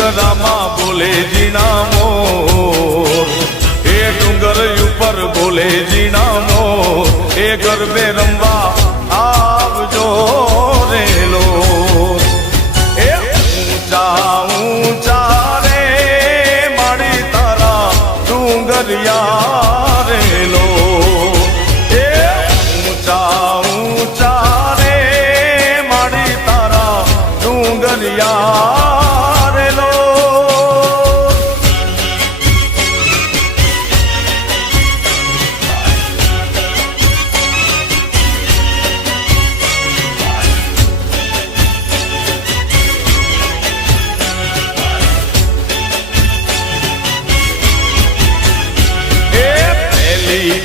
ડુંગરામાં બોલે જીણા મોર, એ ડુંગર ઉપર બોલે જીણા મોર, એ ગરબે રમવા આવજો રેલો. એ ઊંચા ઊંચા રે મારી તારા ડુંગરિયા રેલો. એ ઊંચા ઊંચા રે મારી તારા ડુંગરિયા રેલો.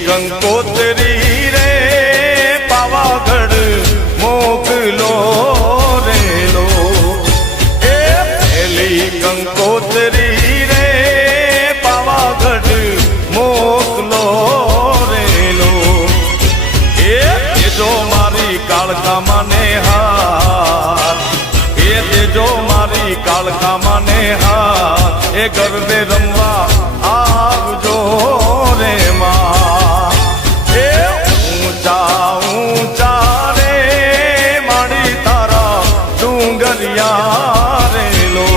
કંકોત્રી રે પાવાગઢ મોકલો રેલો. એ પેલી કંકોત્રી રે પાવાગઢ મોકલો રેલો. એ દેજો મારી કાળકામાં ને હાર, એ દેજો મારી કાળકામાં ને હાર, એ ગરબે રમવા આવજો રે માં. એ ઊંચા ઊંચા રે મારી તારા ડુંગરિયા રેલો.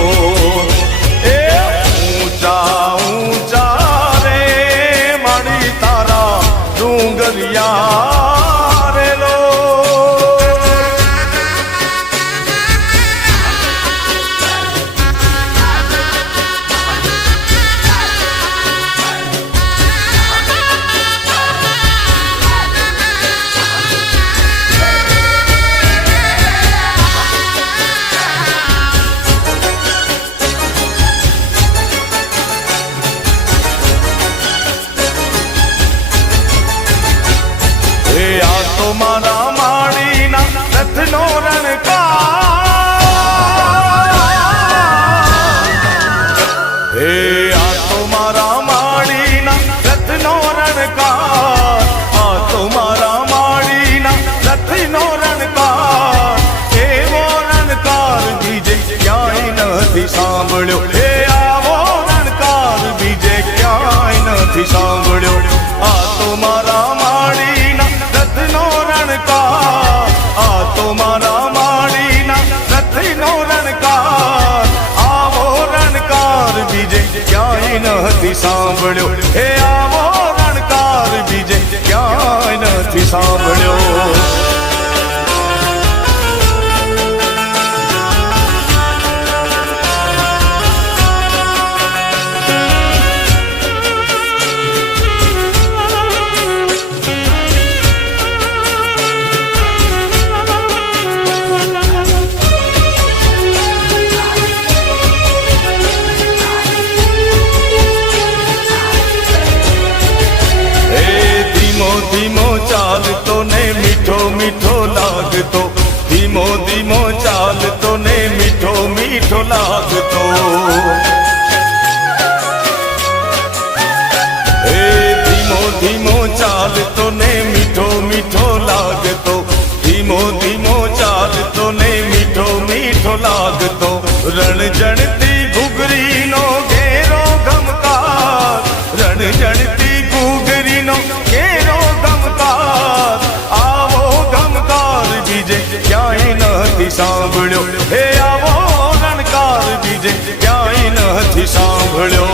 એ ઊંચા ઊંચા રે મારી તારા ડુંગરિયા રેલો. મારા માળીના રથનો રણકાર, હે આ તો મારા માળીના રથનો રણકાર, આ તો મારા માળીના રથનો રણકાર. એવો રણકાર બીજે ક્યાંય નથી સાંભળ્યો, હે આવો રણકાર બીજે ક્યાંય નથી સાંભળ્યો. આ તો મારા માળીના રથનો રણકાર, આ તો મારા માળીના રથનો રણકાર. આવો રણકાર બીજે ક્યાંય નથી સાંભળ્યો, હે આવો રણકાર બીજે ક્યાંય નથી સાંભળ્યો. ધીમો ચાલતો ને મીઠો મીઠો લાગતો, ધીમો ધીમો ચાલતો ને મીઠો મીઠો લાગતો. હે ધીમો ધીમો ચાલતો ને મીઠો મીઠો લાગતો, ધીમો ધીમો ચાલતો ને મીઠો મીઠો લાગતો. રણ જણતી ઘૂઘરીનો ઘેરો ગમકાર, રણ જણતી ઘૂઘરીનો ઘેરો ગમકાર. આવો ગમકાર બીજે ક્યાંય નથી સાંભળ્યો, હે આવો રણકાર બીજે ક્યાંય નથી સાંભળ્યો.